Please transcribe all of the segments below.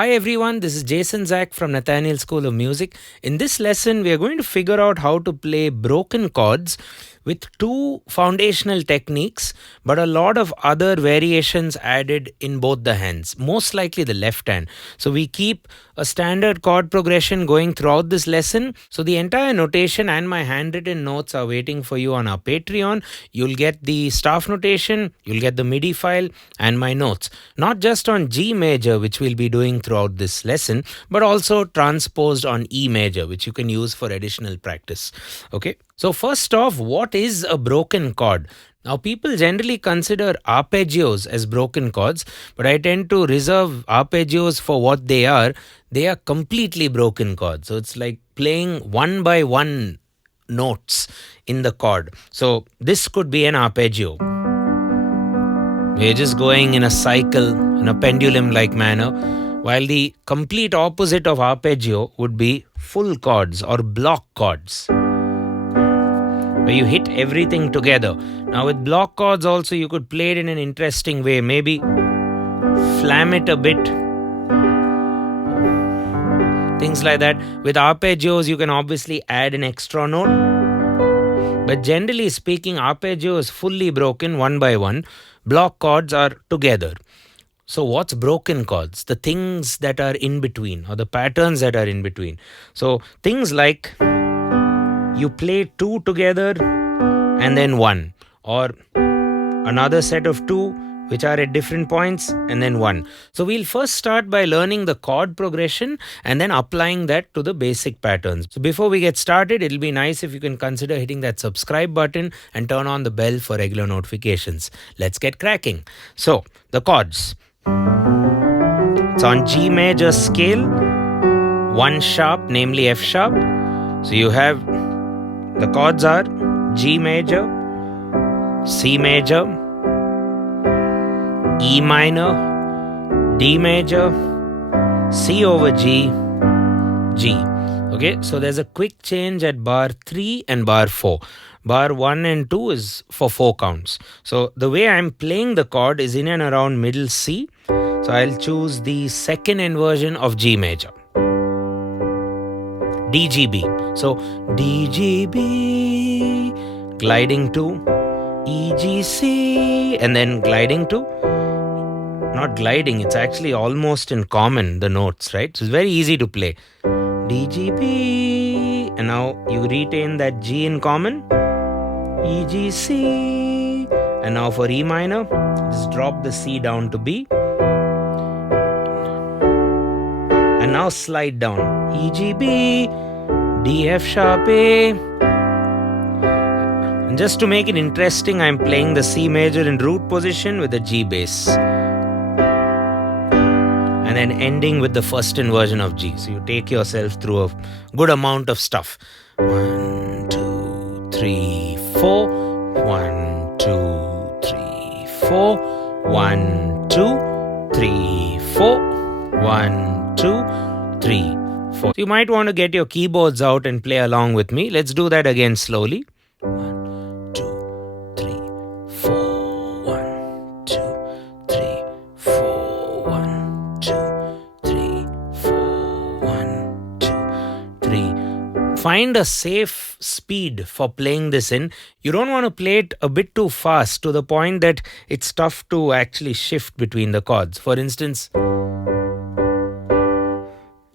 Hi everyone, this is Jason Zach from Nathaniel School of Music. In this lesson, we are going to figure out how to play broken chords with two foundational techniques, but a lot of other variations added in both the hands, most likely the left hand. So we keep a standard chord progression going throughout this lesson. So the entire notation and my handwritten notes are waiting for you on our Patreon. You'll get the staff notation, you'll get the MIDI file and my notes, not just on G major, which we'll be doing throughout this lesson, but also transposed on E major, which you can use for additional practice. Okay. So first off, what is a broken chord? Now, people generally consider arpeggios as broken chords, but I tend to reserve arpeggios for what they are. They are completely broken chords. So it's like playing one by one notes in the chord. So this could be an arpeggio. We're just going in a cycle, in a pendulum-like manner, while the complete opposite of arpeggio would be full chords or block chords, where you hit everything together. Now with block chords also you could play it in an interesting way, maybe flam it a bit, things like that. With arpeggios you can obviously add an extra note, but generally speaking arpeggio is fully broken one by one. Block chords are together. So what's broken chords? The things that are in between, or the patterns that are in between. So things like you play two together and then one, or another set of two which are at different points and then one. So we'll first start by learning the chord progression and then applying that to the basic patterns. So before we get started, it'll be nice if you can consider hitting that subscribe button and turn on the bell for regular notifications. Let's get cracking. So the chords. It's on G major scale, one sharp, namely F sharp. So you have the chords are G major, C major, E minor, D major, C over G, G. Okay, so there's a quick change at bar 3 and bar 4. Bar 1 and 2 is for 4 counts. So the way I'm playing the chord is in and around middle C. So I'll choose the second inversion of G major. DGB. So DGB, gliding to EGC, and then gliding to, not gliding, it's actually almost in common, the notes, right? So it's very easy to play. DGB, and now you retain that G in common, EGC, and now for E minor, just drop the C down to B. And now slide down, EGB, D F sharp A. And just to make it interesting, I'm playing the C major in root position with the G bass. And then ending with the first inversion of G. So you take yourself through a good amount of stuff. 1, 2, 3, 4. 1, 2, 3, 4. 1, 2, 3, 4. 1, 2, 3, 4. So you might want to get your keyboards out and play along with me. Let's do that again slowly. 1, 2, 3, 4. 1, 2, 3, 4. 1, 2, 3, 4. 1, 2, 3. Find a safe speed for playing this in. You don't want to play it a bit too fast to the point that it's tough to actually shift between the chords. For instance,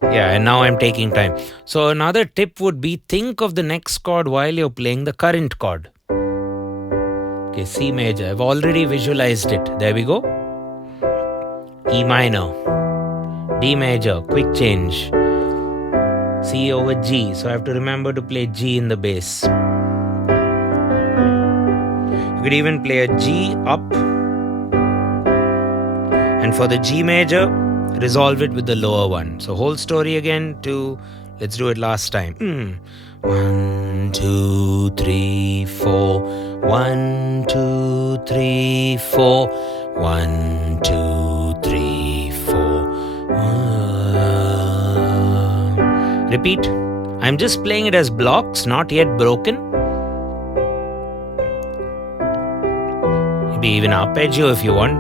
yeah, and now I'm taking time. So another tip would be think of the next chord while you're playing the current chord. Okay, C major. I've already visualized it. There we go. E minor. D major. Quick change. C over G. So I have to remember to play G in the bass. You could even play a G up. And for the G major, resolve it with the lower one. So whole story again to, let's do it last time. 1, 2, 3, 4. 1, 2, 3, 4. 1, 2, 3, 4. Repeat. I'm just playing it as blocks, not yet broken. Maybe even arpeggio if you want.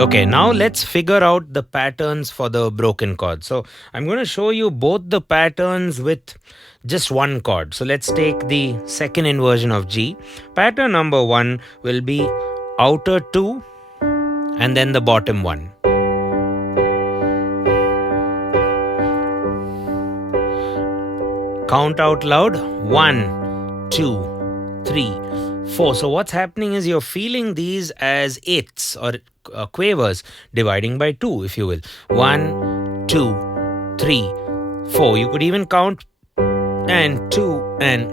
Okay, now let's figure out the patterns for the broken chord. So I'm going to show you both the patterns with just one chord. So let's take the second inversion of G. Pattern number 1 will be outer 2 and then the bottom 1. Count out loud. 1, 2, 3, 4. So what's happening is you're feeling these as eighths or quavers dividing by 2, if you will. 1, 2, 3, 4. You could even count and 2 and.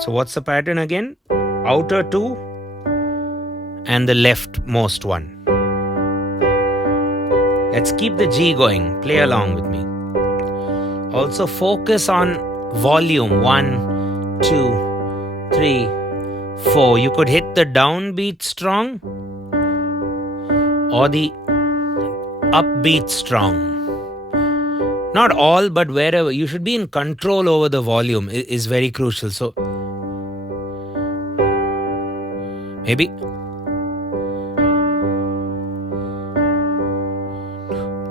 So what's the pattern again? Outer 2 and the leftmost one. Let's keep the G going. Play along with me. Also focus on volume. 1, 2, 3, 4. You could hit the downbeat strong or the upbeat strong. Not all, but wherever. You should be in control over the volume is very crucial. So maybe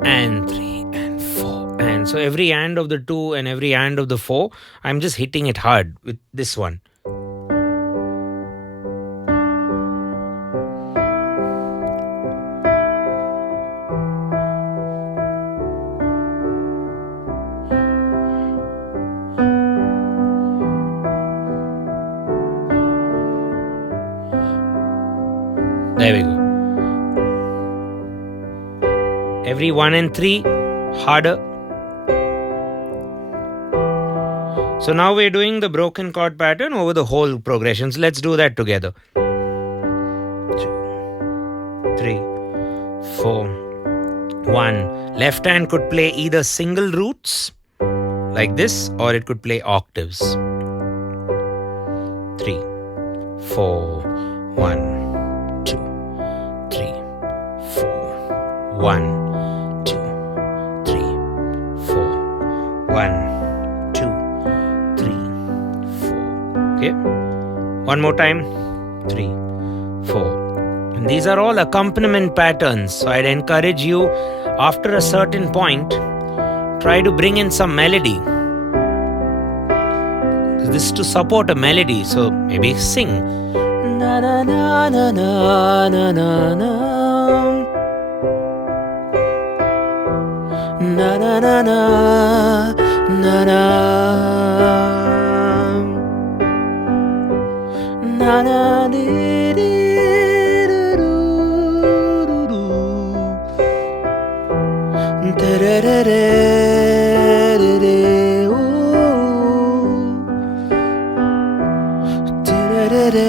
and 3 and 4. And so every hand of the 2 and every hand of the 4, I'm just hitting it hard with this one. There we go. Every 1 and 3 harder. So now we're doing the broken chord pattern over the whole progressions. Let's do that together. 2, 3, 4, 1. Left hand could play either single roots like this or it could play octaves. 3, 4, 1. 1, 2, 3, 4. 1, 2, 3, 4. Okay. One more time. 3, 4. And these are all accompaniment patterns. So I'd encourage you, after a certain point, try to bring in some melody. This is to support a melody. So maybe sing. Na na na na na na na na. Na na na na na na na na dee dee doo doo doo da da da da da ooh da da da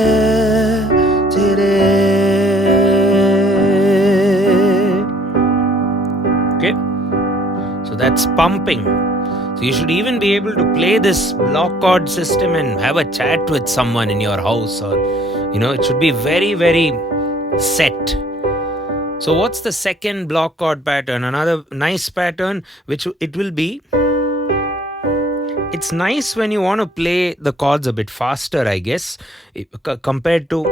da. Okay. So that's pumping. So you should even be able to play this block chord system and have a chat with someone in your house, or it should be very, very set. So what's the second block chord pattern? Another nice pattern, which it will be. It's nice when you want to play the chords a bit faster, I guess, compared to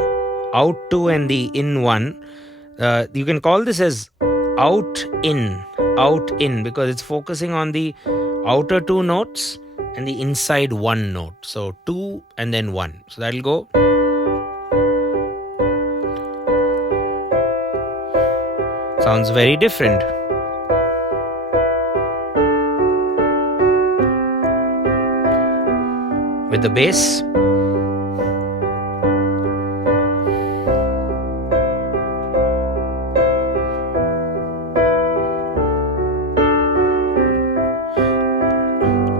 out 2 and the in 1. You can call this as out in, because it's focusing on the outer 2 notes and the inside 1 note. So 2 and then 1. So that'll go. Sounds very different. With the bass.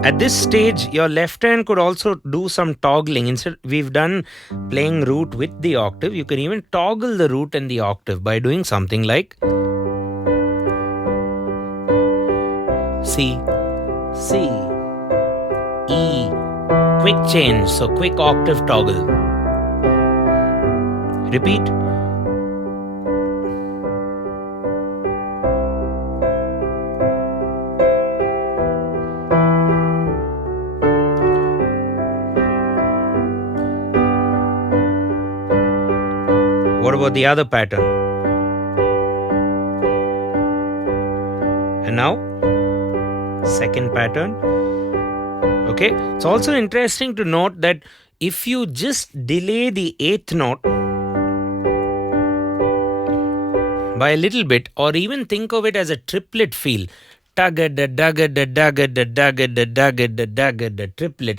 At this stage, your left hand could also do some toggling. Instead, we've done playing root with the octave. You can even toggle the root and the octave by doing something like C, C, E. Quick change, so quick octave toggle. Repeat. What about the other pattern? And now, second pattern. Okay, it's also interesting to note that if you just delay the eighth note by a little bit, or even think of it as a triplet feel, triplet,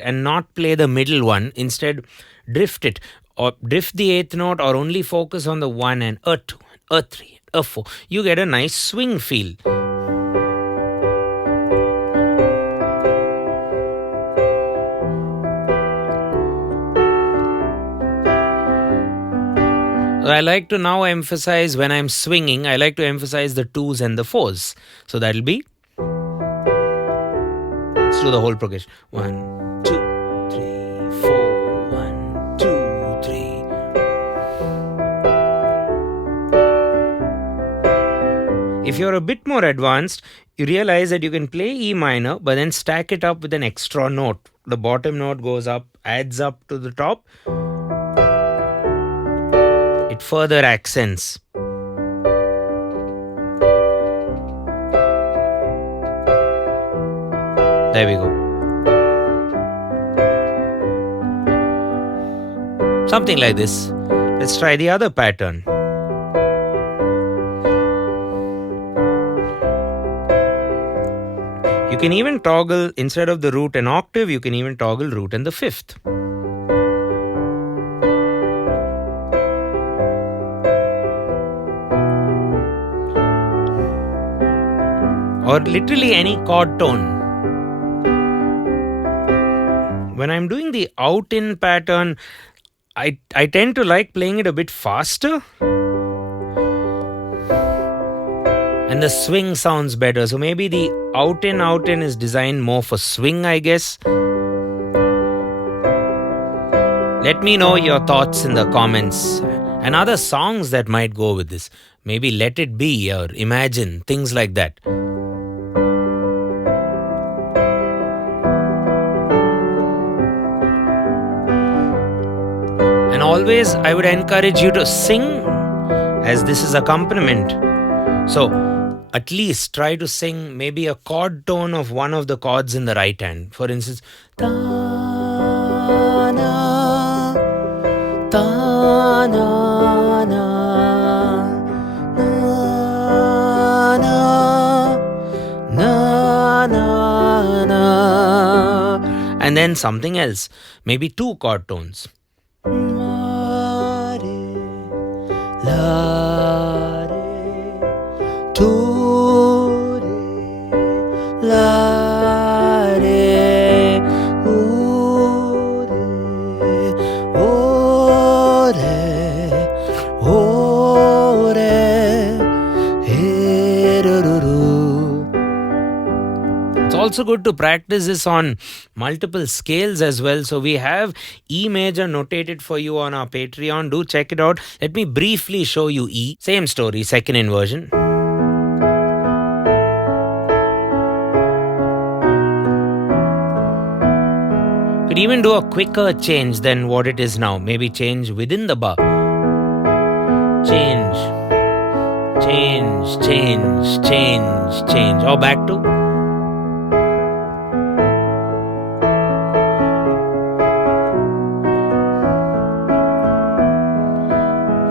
and not play the middle one, instead drift it, or drift the eighth note, or only focus on the 1 and a 2, a 3, a 4, you get a nice swing feel. I like to now emphasize, when I'm swinging, I like to emphasize the 2s and the 4s. So that'll be, let's do the whole progression. 1, 2, 3, 4, 1, 2, 3. If you're a bit more advanced, you realize that you can play E minor, but then stack it up with an extra note. The bottom note goes up, adds up to the top. It further accents. There we go. Something like this. Let's try the other pattern. You can even toggle, instead of the root and octave, you can even toggle root and the fifth. Or literally any chord tone. When I'm doing the out-in pattern, I tend to like playing it a bit faster. And the swing sounds better. So maybe the out-in is designed more for swing, I guess. Let me know your thoughts in the comments. And other songs that might go with this. Maybe Let It Be or Imagine, things like that. Always, I would encourage you to sing, as this is accompaniment. So at least try to sing maybe a chord tone of one of the chords in the right hand. For instance, ta na ta na na na na na, and then something else, maybe two chord tones. La re, tu re, la re, u re, o re, o re, he ru ru ru. It's also good to practice this on multiple scales as well. So we have E major notated for you on our Patreon. Do check it out. Let me briefly show you E. Same story, second inversion. Could even do a quicker change than what it is now. Maybe change within the bar. Change, change, change, change, change. Or back to.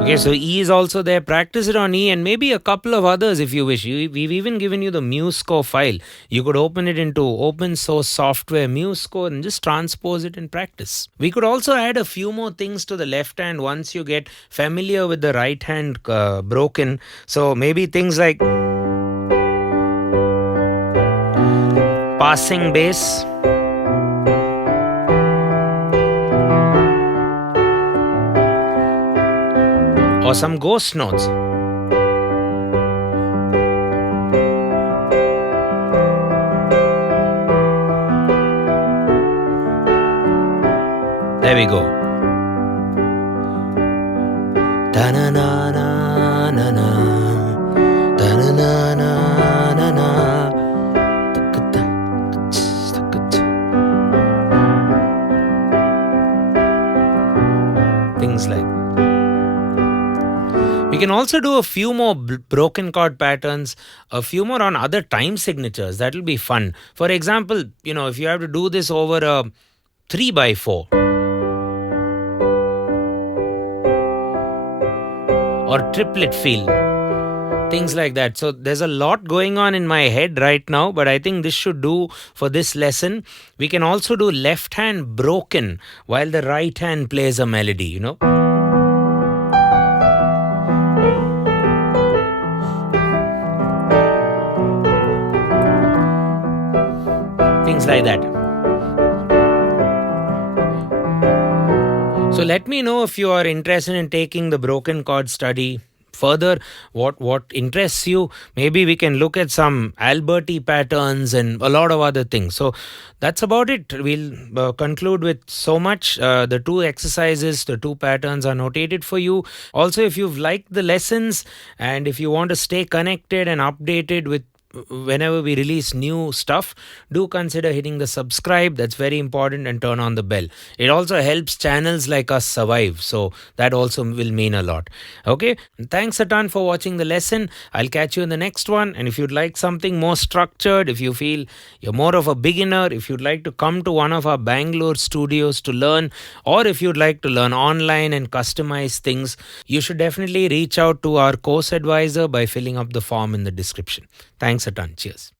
Okay, so E is also there. Practice it on E and maybe a couple of others if you wish. We've even given you the MuseScore file. You could open it into open source software MuseScore and just transpose it and practice. We could also add a few more things to the left hand once you get familiar with the right hand broken. So maybe things like passing bass. Or some ghost notes. There we go. Ta-na-na-na-na-na. Ta-na-na-na-na-na. Things like. We can also do a few more broken chord patterns, a few more on other time signatures. That will be fun. For example, if you have to do this over a 3/4 or triplet feel, things like that. So there's a lot going on in my head right now, but I think this should do for this lesson. We can also do left hand broken while the right hand plays a melody, things like that. So let me know if you are interested in taking the broken chord study further. What interests you. Maybe we can look at some Alberti patterns and a lot of other things. So that's about it. We'll conclude with so much. The two exercises, the two patterns are notated for you. Also, if you've liked the lessons and if you want to stay connected and updated with whenever we release new stuff, do consider hitting the subscribe. That's very important, and turn on the bell. It also helps channels like us survive, so that also will mean a lot. Okay, thanks a ton for watching the lesson. I'll catch you in the next one. And if you'd like something more structured, if you feel you're more of a beginner, if you'd like to come to one of our Bangalore studios to learn, or if you'd like to learn online and customize things, you should definitely reach out to our course advisor by filling up the form in the description. Thanks a ton. Cheers.